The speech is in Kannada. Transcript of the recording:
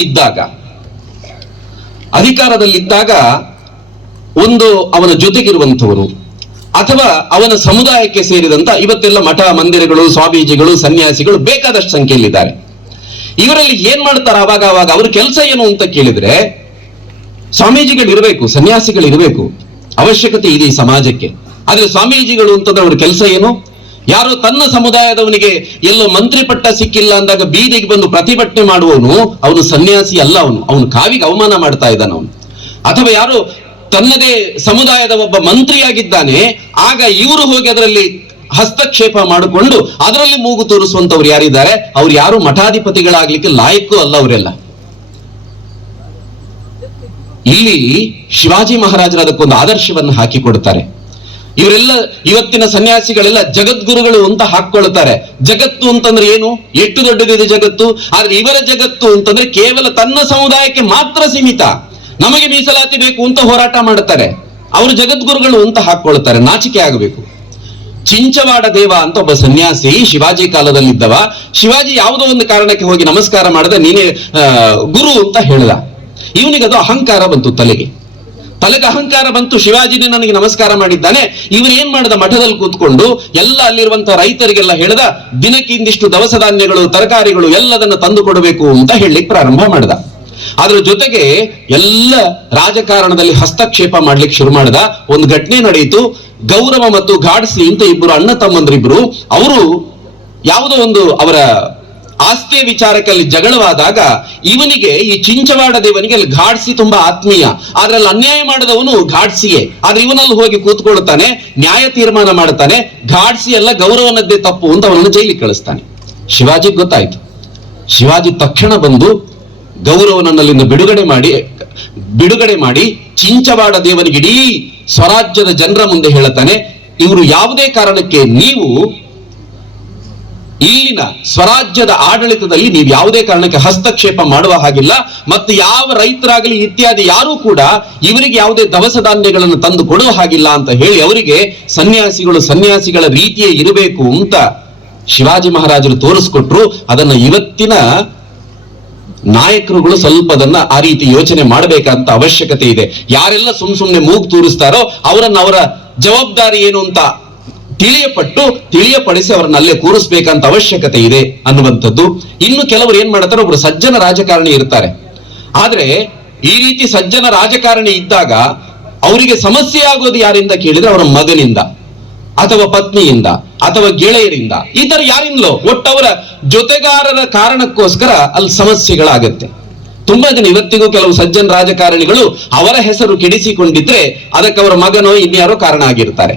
ಇದ್ದಾಗ, ಅಧಿಕಾರದಲ್ಲಿದ್ದಾಗ ಒಂದು ಅವನ ಜೊತೆಗಿರುವಂಥವರು ಅಥವಾ ಅವನ ಸಮುದಾಯಕ್ಕೆ ಸೇರಿದಂತ ಇವತ್ತೆಲ್ಲ ಮಠ ಮಂದಿರಗಳು, ಸ್ವಾಮೀಜಿಗಳು, ಸನ್ಯಾಸಿಗಳು ಬೇಕಾದಷ್ಟು ಸಂಖ್ಯೆಯಲ್ಲಿದ್ದಾರೆ. ಇವರಲ್ಲಿ ಏನ್ ಮಾಡ್ತಾರೆ ಅವಾಗ ಅವ್ರ ಕೆಲಸ ಏನು ಅಂತ ಕೇಳಿದ್ರೆ, ಸ್ವಾಮೀಜಿಗಳಿರ್ಬೇಕು, ಸನ್ಯಾಸಿಗಳಿರ್ಬೇಕು, ಅವಶ್ಯಕತೆ ಇದೆ ಈ ಸಮಾಜಕ್ಕೆ. ಆದ್ರೆ ಸ್ವಾಮೀಜಿಗಳು ಅಂತಂದ್ರೆ ಅವ್ರ ಕೆಲಸ ಏನು? ಯಾರೋ ತನ್ನ ಸಮುದಾಯದವನಿಗೆ ಎಲ್ಲೋ ಮಂತ್ರಿ ಪಟ್ಟ ಸಿಕ್ಕಿಲ್ಲ ಅಂದಾಗ ಬೀದಿಗೆ ಬಂದು ಪ್ರತಿಭಟನೆ ಮಾಡುವವನು ಅವನು ಸನ್ಯಾಸಿ ಅಲ್ಲ. ಅವನು ಕಾವಿಗೆ ಅವಮಾನ ಮಾಡ್ತಾ ಇದ್ದಾನ ಅವನು. ಅಥವಾ ಯಾರು ತನ್ನದೇ ಸಮುದಾಯದ ಒಬ್ಬ ಮಂತ್ರಿಯಾಗಿದ್ದಾನೆ, ಆಗ ಇವರು ಹೋಗಿ ಅದರಲ್ಲಿ ಹಸ್ತಕ್ಷೇಪ ಮಾಡಿಕೊಂಡು ಅದರಲ್ಲಿ ಮೂಗು ತೋರಿಸುವಂತವ್ರು ಯಾರಿದ್ದಾರೆ, ಅವ್ರು ಯಾರು ಮಠಾಧಿಪತಿಗಳಾಗ್ಲಿಕ್ಕೆ ಲಾಯಕ್ಕೂ ಅಲ್ಲ ಅವರೆಲ್ಲ. ಇಲ್ಲಿ ಶಿವಾಜಿ ಮಹಾರಾಜರು ಅದಕ್ಕೊಂದು ಆದರ್ಶವನ್ನು ಹಾಕಿಕೊಡ್ತಾರೆ. ಇವರೆಲ್ಲ ಇವತ್ತಿನ ಸನ್ಯಾಸಿಗಳೆಲ್ಲ ಜಗದ್ಗುರುಗಳು ಅಂತ ಹಾಕೊಳ್ತಾರೆ. ಜಗತ್ತು ಅಂತಂದ್ರೆ ಏನು? ಎಷ್ಟು ದೊಡ್ಡದಿದೆ ಜಗತ್ತು. ಆದ್ರೆ ಇವರ ಜಗತ್ತು ಅಂತಂದ್ರೆ ಕೇವಲ ತನ್ನ ಸಮುದಾಯಕ್ಕೆ ಮಾತ್ರ ಸೀಮಿತ. ನಮಗೆ ಮೀಸಲಾತಿ ಬೇಕು ಅಂತ ಹೋರಾಟ ಮಾಡುತ್ತಾರೆ. ಅವರು ಜಗದ್ಗುರುಗಳು ಅಂತ ಹಾಕೊಳ್ತಾರೆ. ನಾಚಿಕೆ ಆಗಬೇಕು. ಚಿಂಚವಾಡ ದೇವ ಅಂತ ಒಬ್ಬ ಸನ್ಯಾಸಿ ಶಿವಾಜಿ ಕಾಲದಲ್ಲಿದ್ದವ. ಶಿವಾಜಿ ಯಾವುದೋ ಒಂದು ಕಾರಣಕ್ಕೆ ಹೋಗಿ ನಮಸ್ಕಾರ ಮಾಡದೆ ನೀನೇ ಗುರು ಅಂತ ಹೇಳಿದ. ಇವನಿಗದು ಅಹಂಕಾರ ಬಂತು, ತಲೆಗೆ ಅಹಂಕಾರ ಬಂತು. ಶಿವಾಜಿನೇ ನನಗೆ ನಮಸ್ಕಾರ ಮಾಡಿದ್ದಾನೆ. ಇವನು ಏನ್ ಮಾಡಿದ, ಮಠದಲ್ಲಿ ಕೂತ್ಕೊಂಡು ಎಲ್ಲ ಅಲ್ಲಿರುವಂತಹ ರೈತರಿಗೆಲ್ಲ ಹೇಳಿದ, ದಿನಕ್ಕೆ ಇಂದಿಷ್ಟು ದವಸ ಧಾನ್ಯಗಳು, ತರಕಾರಿಗಳು ಎಲ್ಲದನ್ನ ತಂದು ಕೊಡಬೇಕು ಅಂತ ಹೇಳಲಿಕ್ಕೆ ಪ್ರಾರಂಭ ಮಾಡಿದ. ಅದ್ರ ಜೊತೆಗೆ ಎಲ್ಲ ರಾಜಕಾರಣದಲ್ಲಿ ಹಸ್ತಕ್ಷೇಪ ಮಾಡ್ಲಿಕ್ಕೆ ಶುರು ಮಾಡಿದ. ಒಂದು ಘಟನೆ ನಡೆಯಿತು. ಗೌರವ ಮತ್ತು ಗಾಡ್ಸಿ ಅಂತ ಇಬ್ಬರು ಅಣ್ಣ ತಮ್ಮಂದ್ರಿಬ್ರು, ಅವರು ಯಾವುದೋ ಒಂದು ಅವರ ಆಸ್ತಿಯ ವಿಚಾರಕ್ಕೆ ಅಲ್ಲಿ ಜಗಳವಾದಾಗ ಇವನಿಗೆ, ಈ ಚಿಂಚವಾಡ ದೇವನಿಗೆ ಅಲ್ಲಿ ಗಾಡ್ಸಿ ತುಂಬಾ ಆತ್ಮೀಯ. ಆದ್ರೆ ಅಲ್ಲಿ ಅನ್ಯಾಯ ಮಾಡಿದವನು ಗಾಡ್ಸಿಯೇ. ಆದ್ರೆ ಇವನಲ್ಲಿ ಹೋಗಿ ಕೂತ್ಕೊಳ್ತಾನೆ, ನ್ಯಾಯ ತೀರ್ಮಾನ ಮಾಡ್ತಾನೆ. ಗಾಡ್ಸಿ ಎಲ್ಲ ಗೌರವನದ್ದೇ ತಪ್ಪು ಅಂತ ಅವನನ್ನು ಜೈಲಿಗೆ ಕಳಿಸ್ತಾನೆ. ಶಿವಾಜಿಗೆ ಗೊತ್ತಾಯ್ತು. ಶಿವಾಜಿ ತಕ್ಷಣ ಬಂದು ಗೌರವನಲ್ಲಿಂದ ಬಿಡುಗಡೆ ಮಾಡಿ ಚಿಂಚವಾಡ ದೇವನಿಗೆ ಇಡೀ ಸ್ವರಾಜ್ಯದ ಜನರ ಮುಂದೆ ಹೇಳ್ತಾನೆ, ಇವರು ಯಾವುದೇ ಕಾರಣಕ್ಕೆ ನೀವು ಇಲ್ಲಿನ ಸ್ವರಾಜ್ಯದ ಆಡಳಿತದಲ್ಲಿ ನೀವು ಯಾವುದೇ ಕಾರಣಕ್ಕೆ ಹಸ್ತಕ್ಷೇಪ ಮಾಡುವ ಹಾಗಿಲ್ಲ. ಮತ್ತು ಯಾವ ರೈತರಾಗಲಿ ಇತ್ಯಾದಿ ಯಾರೂ ಕೂಡ ಇವರಿಗೆ ಯಾವುದೇ ದವಸ ಧಾನ್ಯಗಳನ್ನು ತಂದು ಕೊಡುವ ಹಾಗಿಲ್ಲ ಅಂತ ಹೇಳಿ ಅವರಿಗೆ ಸನ್ಯಾಸಿಗಳ ರೀತಿಯೇ ಇರಬೇಕು ಅಂತ ಶಿವಾಜಿ ಮಹಾರಾಜರು ತೋರಿಸ್ಕೊಟ್ರು. ಅದನ್ನ ಇವತ್ತಿನ ನಾಯಕರುಗಳು ಸ್ವಲ್ಪ ಅದನ್ನ ಆ ರೀತಿ ಯೋಚನೆ ಮಾಡಬೇಕಂತ ಅವಶ್ಯಕತೆ ಇದೆ. ಯಾರೆಲ್ಲ ಸುಮ್ನೆ ಮೂಗು ತೂರಿಸ್ತಾರೋ ಅವರನ್ನ ಅವರ ಜವಾಬ್ದಾರಿ ಏನು ಅಂತ ತಿಳಿಯಪಡಿಸಿ ಅವರನ್ನ ಅಲ್ಲೇ ಕೂರಿಸ್ಬೇಕಂತ ಅವಶ್ಯಕತೆ ಇದೆ ಅನ್ನುವಂಥದ್ದು. ಇನ್ನು ಕೆಲವರು ಏನ್ ಮಾಡ್ತಾರೆ, ಒಬ್ರು ಸಜ್ಜನ ರಾಜಕಾರಣಿ ಇರ್ತಾರೆ. ಆದ್ರೆ ಈ ರೀತಿ ಸಜ್ಜನ ರಾಜಕಾರಣಿ ಇದ್ದಾಗ ಅವರಿಗೆ ಸಮಸ್ಯೆ ಆಗೋದು ಯಾರಿಂದ ಕೇಳಿದ್ರೆ, ಅವರ ಮಗನಿಂದ ಅಥವಾ ಪತ್ನಿಯಿಂದ ಅಥವಾ ಗೆಳೆಯರಿಂದ, ಈ ತರ ಯಾರಿಂದಲೋ ಒಟ್ಟವರ ಜೊತೆಗಾರರ ಕಾರಣಕ್ಕೋಸ್ಕರ ಅಲ್ಲಿ ಸಮಸ್ಯೆಗಳಾಗತ್ತೆ. ತುಂಬಾ ಜನ ಇವತ್ತಿಗೂ ಕೆಲವು ಸಜ್ಜನ ರಾಜಕಾರಣಿಗಳು ಅವರ ಹೆಸರು ಕೆಡಿಸಿಕೊಂಡಿದ್ರೆ ಅದಕ್ಕೆ ಅವರ ಮಗನೋ ಇನ್ಯಾರೋ ಕಾರಣ ಆಗಿರ್ತಾರೆ.